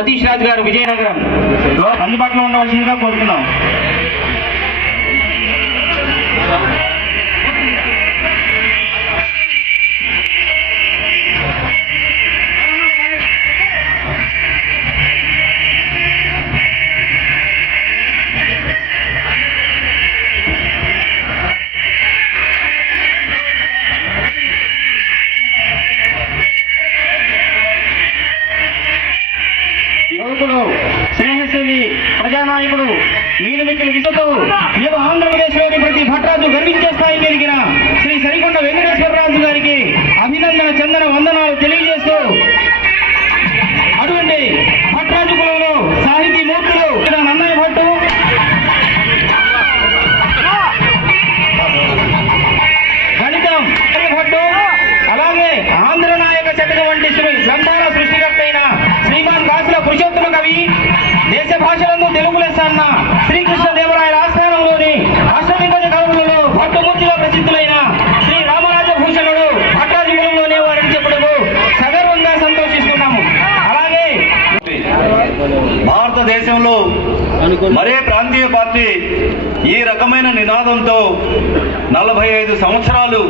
సతీష్ రాజు గారు విజయనగరం. అందుబాటులో ఉండవలసిందిగా కోరుతున్నాం. భాషలందు తెలుగు అన్న శ్రీకృష్ణ దేవరాయల ఆస్థానంలోని అష్టవిభజ కవులలో పట్టుమూర్తిగా ప్రసిద్ధులైన శ్రీ రామరాజ భూషణుడు భట్టాజి వారిని చెప్పడము సగర్వంగా సంతోషిస్తున్నాము. అలాగే భారతదేశంలో మరే ప్రాంతీయ పార్టీ ఈ రకమైన నినాదంతో నలభై ఐదు సంవత్సరాలు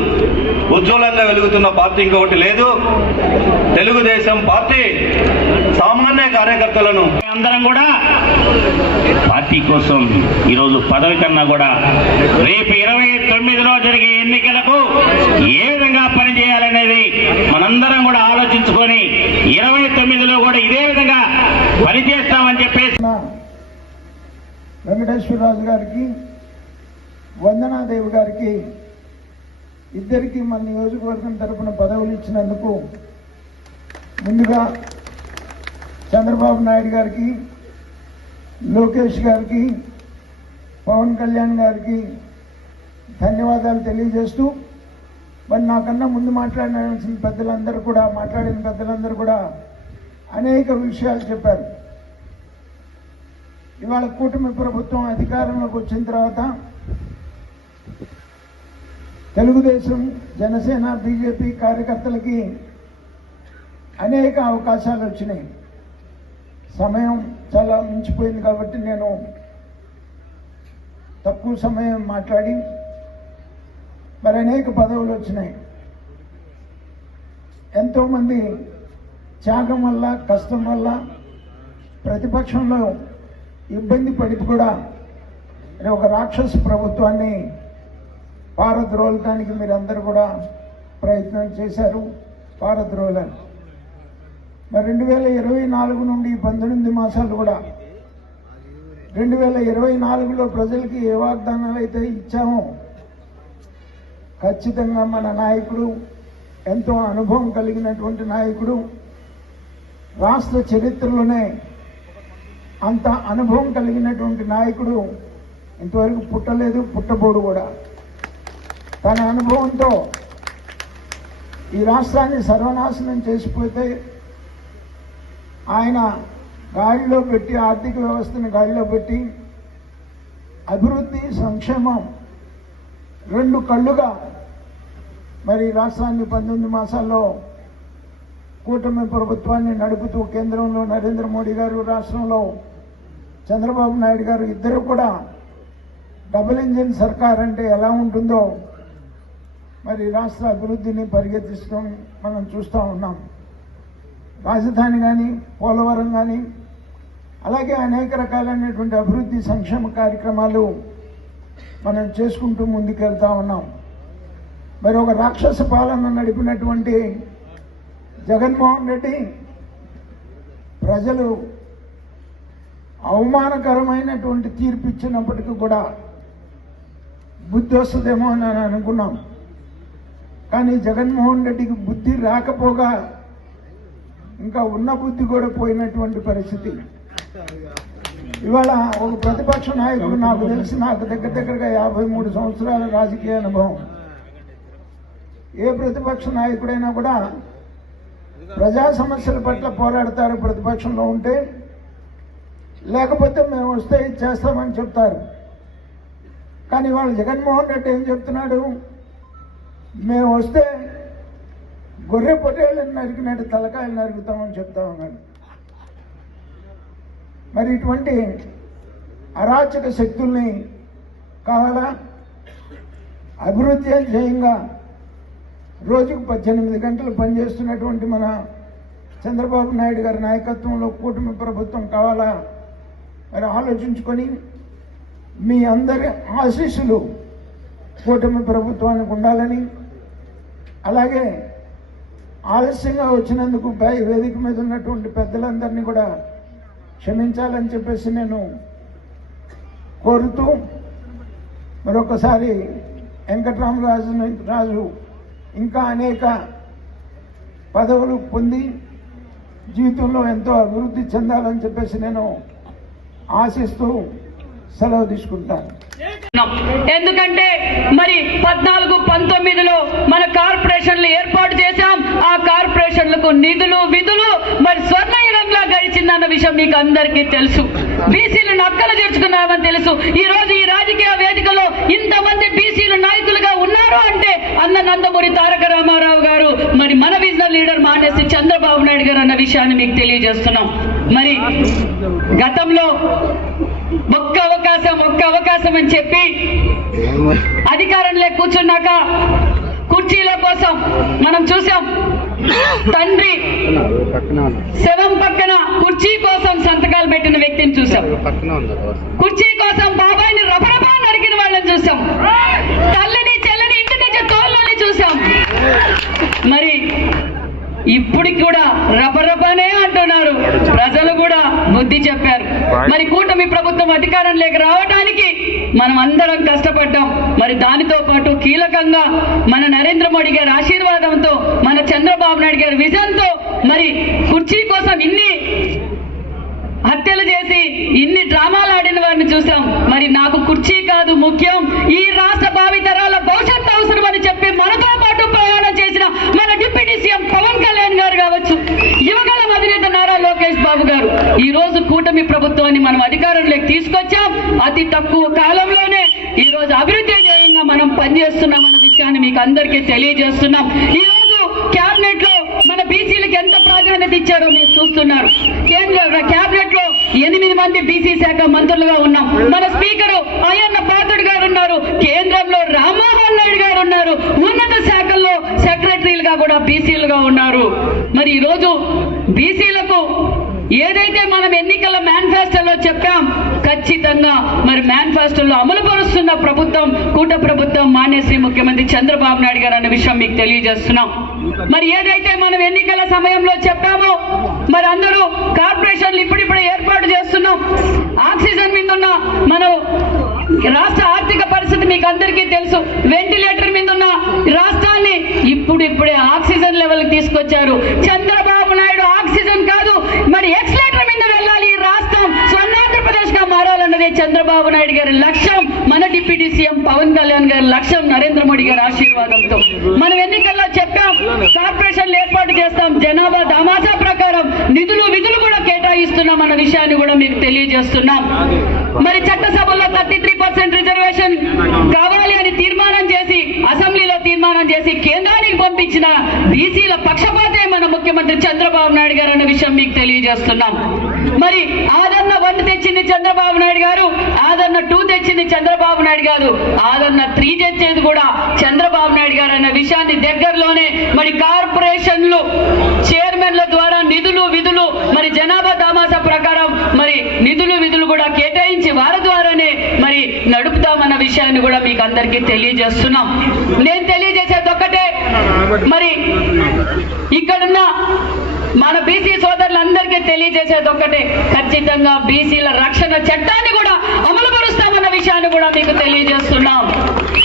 ఉజ్వలంగా వెలుగుతున్న పార్టీ ఇంకొకటి లేదు. తెలుగుదేశం పార్టీ సామాన్య కార్యకర్తలను. అందరం కూడా పార్టీ కోసం ఈరోజు పదవి కన్నా కూడా రేపు ఇరవై తొమ్మిదిలో జరిగే ఎన్నికలకు ఏ విధంగా పనిచేయాలనేది మనందరం కూడా ఆలోచించుకొని ఇరవై తొమ్మిదిలో కూడా ఇదే విధంగా పనిచేస్తామని చెప్పేసి వెంకటేశ్వరరాజు గారికి వందనాదేవి గారికి ఇద్దరికి మన నియోజకవర్గం తరపున పదవులు ఇచ్చినందుకు ముందుగా చంద్రబాబు నాయుడు గారికి లోకేష్ గారికి పవన్ కళ్యాణ్ గారికి ధన్యవాదాలు తెలియజేస్తూ మరి నాకన్నా ముందు మాట్లాడిన పెద్దలందరూ కూడా మాట్లాడిన పెద్దలందరూ కూడా అనేక విషయాలు చెప్పారు. ఇవాళ కూటమి ప్రభుత్వం అధికారంలోకి వచ్చిన తర్వాత తెలుగుదేశం జనసేన బీజేపీ కార్యకర్తలకి అనేక అవకాశాలు వచ్చినాయి. సమయం చాలా మించిపోయింది కాబట్టి నేను తక్కువ సమయం మాట్లాడి మరి అనేక పదవులు వచ్చినాయి. ఎంతోమంది త్యాగం వల్ల కష్టం వల్ల ప్రతిపక్షంలో ఇబ్బంది పడితే కూడా ఒక రాక్షస ప్రభుత్వాన్ని పారద్రోలటానికి మీరందరూ కూడా ప్రయత్నం చేశారు. పారద్రోలని మరి రెండు వేల ఇరవై నాలుగు నుండి పంతొమ్మిది మాసాలు కూడా. రెండు వేల ఇరవై నాలుగులో ప్రజలకి ఏ వాగ్దానాలు అయితే ఇచ్చామో ఖచ్చితంగా మన నాయకుడు ఎంతో అనుభవం కలిగినటువంటి నాయకుడు రాష్ట్ర చరిత్రలోనే అంత అనుభవం కలిగినటువంటి నాయకుడు ఇంతవరకు పుట్టలేదు పుట్టబోడు కూడా. తన అనుభవంతో ఈ రాష్ట్రాన్ని సర్వనాశనం చేసిపోతే ఆయన గాడిలో పెట్టి ఆర్థిక వ్యవస్థను గాడిలో పెట్టి అభివృద్ధి సంక్షేమం రెండు కళ్ళుగా మరి రాష్ట్రాన్ని పంతొమ్మిది మాసాల్లో కూటమి ప్రభుత్వాన్ని నడుపుతూ కేంద్రంలో నరేంద్ర మోడీ గారు రాష్ట్రంలో చంద్రబాబు నాయుడు గారు ఇద్దరు కూడా డబుల్ ఇంజిన్ సర్కార్ అంటే ఎలా ఉంటుందో మరి రాష్ట్ర అభివృద్ధిని పరిగెత్తిస్తాం మనం చూస్తూ ఉన్నాం. రాజధాని కానీ పోలవరం కానీ అలాగే అనేక రకాలైనటువంటి అభివృద్ధి సంక్షేమ కార్యక్రమాలు మనం చేసుకుంటూ ముందుకెళ్తా ఉన్నాం. మరి ఒక రాక్షస పాలన నడిపినటువంటి జగన్మోహన్ రెడ్డి ప్రజలు అవమానకరమైనటువంటి తీర్పు ఇచ్చినప్పటికీ కూడా బుద్ధి వస్తుందేమో అని అనుకున్నాం. కానీ జగన్మోహన్ రెడ్డికి బుద్ధి రాకపోగా ఇంకా ఉన్న బుద్ధి కూడా పోయినటువంటి పరిస్థితి. ఇవాళ ఒక ప్రతిపక్ష నాయకుడు నాకు తెలిసి నాకు దగ్గర దగ్గరగా యాభై మూడు సంవత్సరాల రాజకీయ అనుభవం. ఏ ప్రతిపక్ష నాయకుడైనా కూడా ప్రజా సమస్యల పట్ల పోరాడతారు ప్రతిపక్షంలో ఉంటే. లేకపోతే మేము వస్తే ఇది చేస్తామని చెప్తారు. కానీ వాళ్ళు జగన్మోహన్ రెడ్డి ఏం చెప్తున్నాడు? మేము వస్తే గొర్రె పొట్టేళ్ళని నరికినట్టు తలకాయలు నరుకుతామని చెప్తా ఉన్నాడు. మరి ఇటువంటి అరాచక శక్తుల్ని కావాలా? అభివృద్ధి ధ్యేయంగా రోజుకు పద్దెనిమిది గంటలు పనిచేస్తున్నటువంటి మన చంద్రబాబు నాయుడు గారి నాయకత్వంలో కూటమి ప్రభుత్వం కావాలా? మరి ఆలోచించుకొని మీ అందరి ఆశీస్సులు కూటమి ప్రభుత్వానికి ఉండాలని అలాగే ఆలస్యంగా వచ్చినందుకు పై వేదిక మీద ఉన్నటువంటి పెద్దలందరినీ కూడా క్షమించాలని చెప్పేసి నేను కోరుతూ మరొకసారి వెంకటరామరాజు రాజు ఇంకా అనేక పదవులు పొంది జీవితంలో ఎంతో అభివృద్ధి చెందాలని చెప్పేసి నేను ఆశిస్తూ సెలవు తీసుకుంటాను. ఎందుకంటే మరి పద్నాలుగు పంతొమ్మిదిలో మన కార్పొరేషన్లు ఏర్పాటు చేశాం. ఆ కార్పొరేషన్లకు నిధులు విధులు మరి స్వర్ణయుగంలా గడిచిందన్న విషయం మీకు అందరికీ తెలుసు. బీసీలు నక్కలు తెచ్చుకున్నామని తెలుసు. ఈ రోజు ఈ రాజకీయ వేదికలో ఇంతమంది బీసీలు నాయకులుగా ఉన్నారు అంటే అన్న నందమూరి తారక రామారావు గారు మరి మన విజనల్ లీడర్ మానేసి చంద్రబాబు నాయుడు గారు అన్న విషయాన్ని మీకు తెలియజేస్తున్నాం. మరి గతంలో ఒక్క అవకాశం ఒక్క అవకాశం అని చెప్పి అధికారంలో కూర్చున్నాక కుర్చీల కోసం మనం చూసాం. తండ్రి శవం పక్కన కుర్చీ కోసం సంతకాలు పెట్టిన వ్యక్తిని చూసాం. కుర్చీ కోసం బాబాయిని రపరపా నరికిన వాళ్ళని చూసాం. తల్లిని చెల్లని ఇంటి నుంచి తోళ్ళని చూసాం. మరి ఇప్పటికి కూడా రబరబనే అంటున్నారు. ప్రజలు కూడా బుద్ధి చెప్పారు. మరి కూటమి ప్రభుత్వం అధికారంలోకి రావడానికి మనం అందరం కష్టపడ్డాం. మరి దానితో పాటు కీలకంగా మన నరేంద్ర మోడీ గారి ఆశీర్వాదంతో మన చంద్రబాబు నాయుడు గారి విజన్తో మరి కుర్చీ కోసం ఇన్ని హత్యలు చేసి ఇన్ని డ్రామాలు ఆడిన వారిని చూసాం. మరి నాకు కుర్చీ కాదు ముఖ్యం. ఈ రాష్ట్ర భావితరాల భవిష్యత్తు అవసరం అని చెప్పి మనతో పాటు ప్రయాణం చేసిన మన డిప్యూటీ సీఎం పవన్ కళ్యాణ్ గారు కావచ్చు. యువగల చంద్రబాబు గారు ఈ రోజు కూటమి ప్రభుత్వాన్ని మనం అధికారంలోకి తీసుకొచ్చాం. అతి తక్కువ కాలంలోనే ఈ రోజు అభివృద్ధి ధ్యేయంగా మనం పనిచేస్తున్నామన్న విషయాన్ని మీకు అందరికీ తెలియజేస్తున్నాం. ఈ రోజు కేబినెట్లో మన బీసీలకు ఎంత ప్రాధాన్యత ఇచ్చారో మీరు చూస్తున్నారు. కేంద్ర కేబినెట్లో ఎనిమిది మంది బీసీ శాఖ మంత్రులుగా ఉన్నాం. మన స్పీకరు అయ్యన్న పాత్రుడు గారు ఉన్నారు. కేంద్రంలో రామ్మోహన్ నాయుడు గారు ఉన్నారు. ఉన్నత శాఖల్లో సెక్రటరీలుగా కూడా బీసీలుగా ఉన్నారు. మరి ఈ రోజు బీసీలకు ఏదైతే మనం ఎన్నికల మేనిఫెస్టోలో చెప్పాం ఖచ్చితంగా మరి మేనిఫెస్టోలో అమలు పరుస్తున్న ప్రభుత్వం కూట ప్రభుత్వం మానేసి ముఖ్యమంత్రి చంద్రబాబు నాయుడు గారు అన్న విషయం మీకు తెలియజేస్తున్నాం. మరి ఏదైతే మనం ఎన్నికల సమయంలో చెప్పామో మరి అందరూ కార్పొరేషన్లు ఇప్పుడిప్పుడే ఏర్పాటు చేస్తున్నాం. ఆక్సిజన్ మీద ఉన్న మనం రాష్ట్ర ఆర్థిక పరిస్థితి మీకు అందరికీ తెలుసు. వెంటిలేటర్ మీద ఉన్న రాష్ట్రాన్ని ఇప్పుడిప్పుడే ఆక్సిజన్ లెవెల్ తీసుకొచ్చారు. చంద్రబాబు మరి ఎక్స్లేటర్ మీద వెళ్ళాలి. ఈ రాష్ట్రం స్వర్ణాంధ్రప్రదేశ్గా మారాలన్నదే చంద్రబాబు నాయుడు గారి లక్ష్యం. మన డిప్యూటీ సీఎం పవన్ కళ్యాణ్ గారి లక్ష్యం నరేంద్ర మోడీ గారి ఆశీర్వాదంతో. మనం ఎన్నికల్లో చెప్పాం కార్పొరేషన్లు ఏర్పాటు చేస్తాం జనాభా దామాసా ప్రకారం నిధులు విధులు కూడా కేటాయిస్తున్నాం అన్న విషయాన్ని కూడా మీకు తెలియజేస్తున్నాం. మరి చట్టసభలో థర్టీ త్రీ పర్సెంట్ రిజర్వేషన్ కావాలి అని తీర్మానం చేసి అసెంబ్లీలో తీర్మానం చేసి కేంద్రానికి పంపించిన బీసీల పక్షపాతే మన ముఖ్యమంత్రి చంద్రబాబు నాయుడు గారు అన్న విషయం మీకు తెలియజేస్తున్నాం. మరి ఆదరణ వన్ తెచ్చింది చంద్రబాబు నాయుడు గారు ఆదరణ టూ తెచ్చింది చంద్రబాబు నాయుడు గారు ఆదరణ త్రీ తెచ్చేది కూడా చంద్రబాబు నాయుడు గారు అన్న విషయాన్ని దగ్గరలోనే మరి కార్పొరేషన్లు చైర్మన్ల ద్వారా నిధులు విధులు మరి జనాభా దామాసా ప్రకారం మరి నిధులు విధులు కూడా కేటాయించి వారి ద్వారానే మరి నడుపుతామన్న విషయాన్ని కూడా మీకు అందరికీ తెలియజేస్తున్నాం. నేను తెలియజేసేది ఒక్కటే మరి ఇక్కడున్న మన బీసీ సోదరులందరికీ తెలియజేసేది ఒక్కటే ఖచ్చితంగా బీసీల రక్షణ చట్టాన్ని కూడా అమలు పరుస్తామన్న విషయాన్ని కూడా మీకు తెలియజేస్తున్నాం.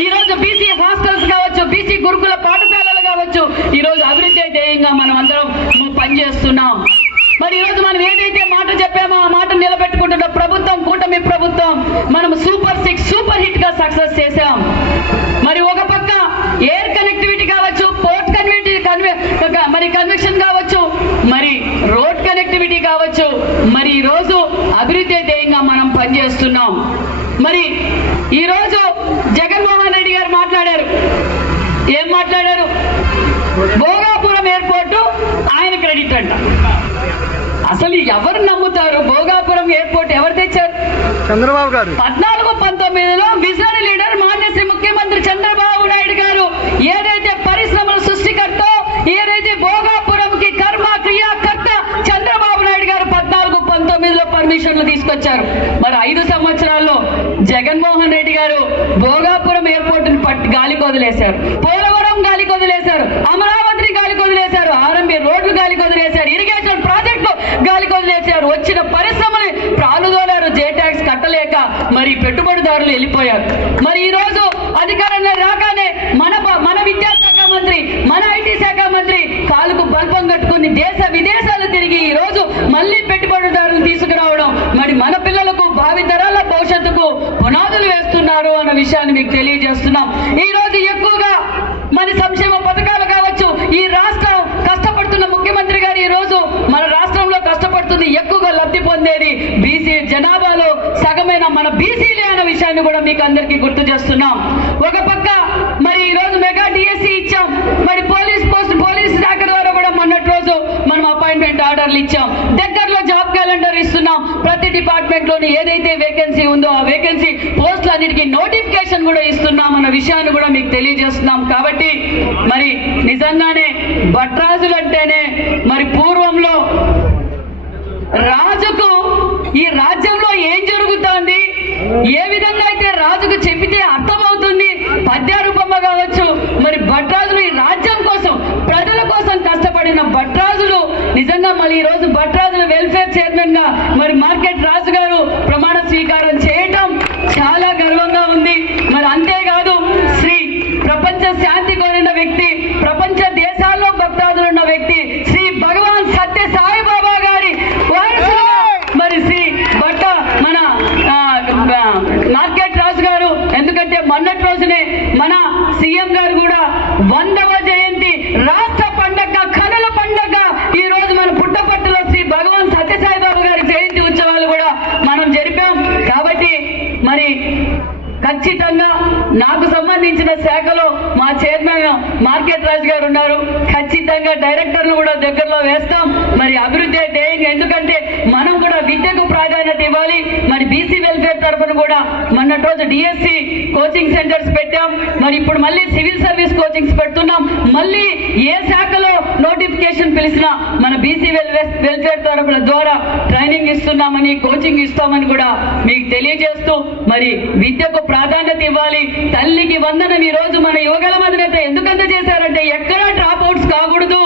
ఈ రోజు బీసీ హాస్టల్స్ కావచ్చు బీసీ గురుకుల పాఠశాలలు కావచ్చు ఈ రోజు అభివృద్ధి ధ్యేయంగా మనం అందరం పనిచేస్తున్నాం. మరి ఈరోజు మనం ఏదైతే మాట చెప్పామో ఆ మాట నిలబెట్టుకుంటున్న ప్రభుత్వం కూటమి ప్రభుత్వం మనం సూపర్ సిక్స్ సూపర్ హిట్గా సక్సెస్ చేశాం. మరి ఒక పక్క ఎయిర్ కనెక్టివిటీ కావచ్చు పోర్ట్ కనెక్టివిటీ మరి కన్వెక్షన్ కావచ్చు మరి రోడ్ కనెక్టివిటీ కావచ్చు మరి ఈ రోజు అభివృద్ధి ధ్యేయంగా మనం పనిచేస్తున్నాం. మరి ఈ రోజు జగన్మోహన్ రెడ్డి గారు మాట్లాడారు. ఏం మాట్లాడారు? భోగాపురం ఎయిర్పోర్టు ఆయన క్రెడిట్ అంట. అసలు ఎవరు నమ్ముతారు? భోగాపురం ఎయిర్పోర్ట్ ఎవరు తెచ్చారు? చంద్రబాబు గారు. పద్నాలుగు పంతొమ్మిదిలో విజనరీ లీడర్ మాన్యశ్రీ ముఖ్యమంత్రి చంద్రబాబు నాయుడు గారు ఏదైతే పరిశ్రమల సృష్టికర్త ఏదైతే భోగాపురంకి కర్మ క్రియాకర్త చంద్రబాబు నాయుడు గారు పద్నాలుగు పంతొమ్మిదిలో తీసుకొచ్చారు. మరి ఐదు సంవత్సరాల్లో జగన్మోహన్ రెడ్డి గారు భోగాపురం ఎయిర్పోర్ట్ని పట్టి గాలి కొదిలేశారు పోలవరం గాలి కొదిలేశారు అమరావతిని గాలి కొదిలేశారు ఆర్ఎంబీ రోడ్లు గాలి కొదిలేశారు ఇరిగేషన్ ప్రాజెక్టులు గాలి కొదిలేశారు వచ్చిన పరిశ్రమని ప్రాలుదోలారు జే ట్యాక్స్ కట్టలేక మరి పెట్టుబడిదారులు వెళ్ళిపోయారు. మరి ఈ రోజు అధికారంలో రాగానే మన ప- మన విద్యాశాఖ మంత్రి మన ఐటీ శాఖ మంత్రి కాలుకు బల్పం కట్టుకుని దేశ విదేశాలు తిరిగి ఈ రోజు మళ్ళీ పెట్టుబడిదారులు తీసుకురావడం మరి మన పిల్లలకు భావితరాల భవిష్యత్తుకు పునాదులు వేస్తున్నారు అన్న విషయాన్ని మీకు తెలియజేస్తున్నాం. ఈ రోజు ఎక్కువగా మన సంక్షేమ పథకాలు కావచ్చు ఈ రాష్ట్రం కష్టపడుతున్న ముఖ్యమంత్రి గారు ఈ రోజు మన రాష్ట్రంలో కష్టపడుతుంది ఎక్కువగా లబ్ధి పొందేది బీసీ జనాభాలో సగమైన మన బీసీలే అన్న విషయాన్ని కూడా మీకు అందరికీ గుర్తు చేస్తున్నాం. ఒక పక్క మరి ఈ రోజు మెగా డిఎస్సి ఇచ్చాం. మరి పోలీస్ పోస్ట్ పోలీస్ శాఖ ద్వారా కూడా మొన్నటి రోజు మనం అపాయింట్మెంట్ ఆర్డర్లు ఇచ్చాం. దగ్గరలో జాబ్ క్యాలెండర్ ఇస్తున్నాం. ప్రతి డిపార్ట్మెంట్లోని ఏదైతే వేకెన్సీ ఉందో ఆ వేకెన్సీ పోస్టులు అన్నిటికీ నోటిఫికేషన్ కూడా ఇస్తున్నాం అన్న విషయాన్ని కూడా మీకు తెలియజేస్తున్నాం. కాబట్టి మరి నిజంగానే భట్రాజులు అంటేనే మరి పూర్వంలో రాజుకు ఈ రాజ్యంలో ఏం జరుగుతోంది? ఏ విధంగా అయితే రాజుకు చెప్పితే అర్థమవుతుంది? పద్యారూపమ్మ కావచ్చు. మరి భట్రాజులు ఈ రాజ్యం కోసం కోసం కష్టపడిన భట్రాజులు నిజంగా మరి ఈ రోజు భట్రాజుల వెల్ఫేర్ చైర్మన్గా మరి మార్కెట్ రాజు గారు ప్రమాణ స్వీకారం చేయటం చాలా గర్వంగా ఉంది. మరి అంతేకాదు శ్రీ ప్రపంచ శాంతి కోరిన వ్యక్తి ప్రపంచ దేశాల్లో భక్తాదులు ఉన్న వ్యక్తి శ్రీ భగవాన్ సత్య సాయిబాబా గారి వారసులుగా మరి శ్రీ భట్ట మన ఆ, ఆ, మార్కెట్ రాజు గారు ఎందుకంటే మొన్నటి రోజునే మన సీఎం గారు కూడా వందవ జయంతి రాష్ట్ర పండగ కనుల పండగ ఈ రోజు మన పుట్టపట్టులో శ్రీ భగవాన్ సత్యసాయిబాబా గారి జయంతి ఉత్సవాలు కూడా మనం జరిపాం కాబట్టి మరి ఖచ్చితంగా మాకు సంబంధించిన శాఖలో మా చైర్మన్ మార్కెట్ రాజు గారు ఉన్నారు. ఖచ్చితంగా డైరెక్టర్ను కూడా దగ్గరలో వేస్తాం. మరి అభివృద్ధి ధ్యేయంగా ఎందుకంటే మనం కూడా విద్యకు ప్రాధాన్యత ఇవ్వాలి. మరి బీసీ వెల్ఫేర్ తరఫున కూడా మొన్నటి రోజు డిఎస్సి కోచింగ్ సెంటర్స్ పెట్టాం. మరి ఇప్పుడు మళ్ళీ సివిల్ సర్వీస్ కోచింగ్స్ పెడుతున్నాం. మళ్ళీ ఏ శాఖలో నోటిఫికేషన్ పిలిచినా మన బీసీ వెల్ఫేర్ తరఫున ద్వారా ట్రైనింగ్ ఇస్తున్నామని కోచింగ్ ఇస్తామని కూడా మీకు తెలియజేస్తూ మరి విద్యకు ప్రాధాన్యత ఇవ్వాలి. తల్లికి వందనం ఈ రోజు మన యువగల మందినైతే. ఎందుకంత చేశారంటే ఎక్కడా డ్రాప్ అవుట్స్ కాకూడదు.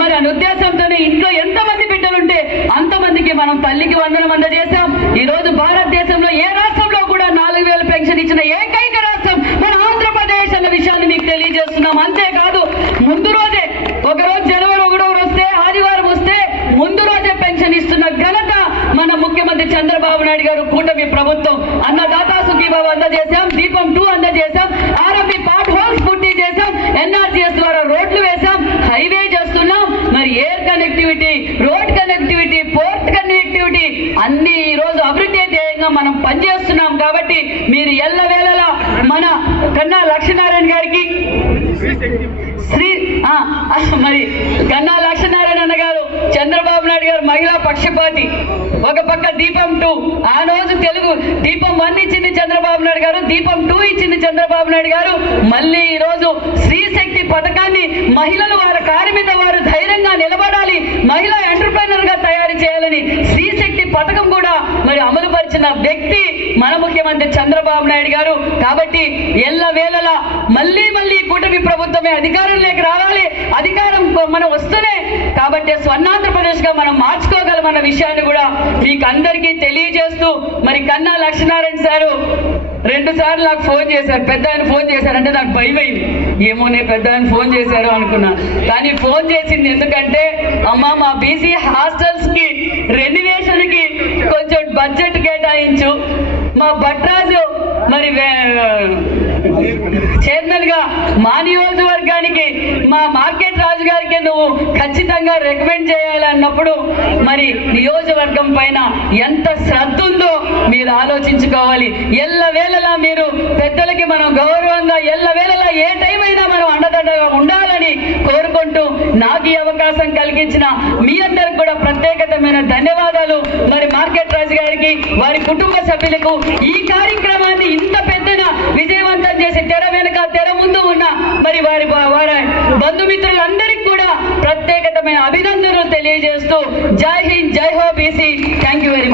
మరి అనే ఉద్దేశంతోనే ఇంట్లో ఎంతమంది బిడ్డలుంటే అంతమందికి మనం తల్లికి వందనం అందజేశాం. ఈ రోజు భారతదేశంలో ఏ రాష్ట్రంలో కూడా నాలుగు వేల పెన్షన్ ఇచ్చిన ఏకైక రాష్ట్రం మన ఆంధ్రప్రదేశ్ అన్న విషయాన్ని మీకు తెలియజేస్తున్నాం. అంతేకాదు ముందు రోజే ఒక రోజు జనవరి ఒకటో వస్తే ఆదివారం వస్తే ముందు రోజే పెన్షన్ ఇస్తున్న ఘనత మన ముఖ్యమంత్రి చంద్రబాబు నాయుడు గారు కూటమి ప్రభుత్వం. అన్నదాత చేశాం దీపం టూ అందజేశాం ఆర్ఎంపీ పార్ట్ హోల్స్ పూర్తి చేశాం ఎన్ఆర్టీఎస్ ద్వారా రోడ్లు వేశాం హైవే చేస్తున్నాం. మరి air connectivity road connectivity port connectivity అన్ని ఈ రోజు అభివృద్ధి ధ్యేయంగా మనం పనిచేస్తున్నాం కాబట్టి మీరు ఎల్లవేళలా మన కన్నా లక్ష్మీనారాయణ గారికి శ్రీ మరి కన్నా చంద్రబాబు నాయుడు గారు మహిళా పక్షపాతి. ఒక పక్క దీపం టూ. ఆ రోజు తెలుగు దీపం వన్ ఇచ్చింది చంద్రబాబు నాయుడు గారు దీపం టూ ఇచ్చింది చంద్రబాబు నాయుడు గారు. మళ్ళీ ఈ రోజు స్త్రీ శక్తి పథకాన్ని మహిళలు వారి కారు మీద వారు ధైర్యంగా నిలబడాలి మహిళా ఎంటర్ప్రైనర్గా తయారు చేయాలని స్త్రీ శక్తి పథకం కూడా అమలు పరిచిన వ్యక్తి మన ముఖ్యమంత్రి చంద్రబాబు నాయుడు గారు. కాబట్టి ఎల్ల వేళలా మళ్ళీ మళ్ళీ కూటమి ప్రభుత్వమే అధికారంలోకి రావాలి. అధికారం మనం వస్తూనే కాబట్టి స్వర్ణాంధ్రప్రదేశ్గా మనం మార్చుకోగలమన్న విషయాన్ని కూడా మీకు అందరికీ తెలియజేస్తూ మరి కన్నా లక్ష్మీనారాయణ సారు రెండు సార్లు నాకు ఫోన్ చేశారు. పెద్ద ఆయన ఫోన్ చేశారంటే నాకు భయం అయింది ఏమో నేను పెద్ద ఆయన ఫోన్ చేశారు అనుకున్నా. కానీ ఫోన్ చేసింది ఎందుకంటే అమ్మా మా బీసీ హాస్టల్స్కి రెన్యువేషన్కి కొంచెం బడ్జెట్ కేటాయించు. మా భట్రాజు మరి చైర్మన్గా మా నియోజకవర్గానికి మా మార్కెట్ రాజు గారికి నువ్వు ఖచ్చితంగా రికమెండ్ చేయాలన్నప్పుడు మరి నియోజకవర్గం పైన ఎంత శ్రద్ధ ఉందో మీరు ఆలోచించుకోవాలి. ఎల్ల వేళలా మీరు పెద్దలకి మనం గౌరవంగా ఎల్లవేళలా ఏ టైం అయినా మనం అండదండగా ఉండాలని కోరుకుంటూ నాకు ఈ అవకాశం కలిగించిన మీ అందరికి కూడా ప్రత్యేకతమైన ధన్యవాదాలు. మరి మార్కెట్ రాజు గారికి వారి కుటుంబ సభ్యులకు ఈ కార్యక్రమాన్ని ఇంత పెద్దన విజయవంతం చేసి తెర వెనుక తెర ముందు ఉన్న మరి వారి వారి బంధుమిత్రులందరికీ కూడా ప్రత్యేకతమైన అభినందనలు తెలియజేస్తూ జై హింద్ జై హో BC. Thank you very much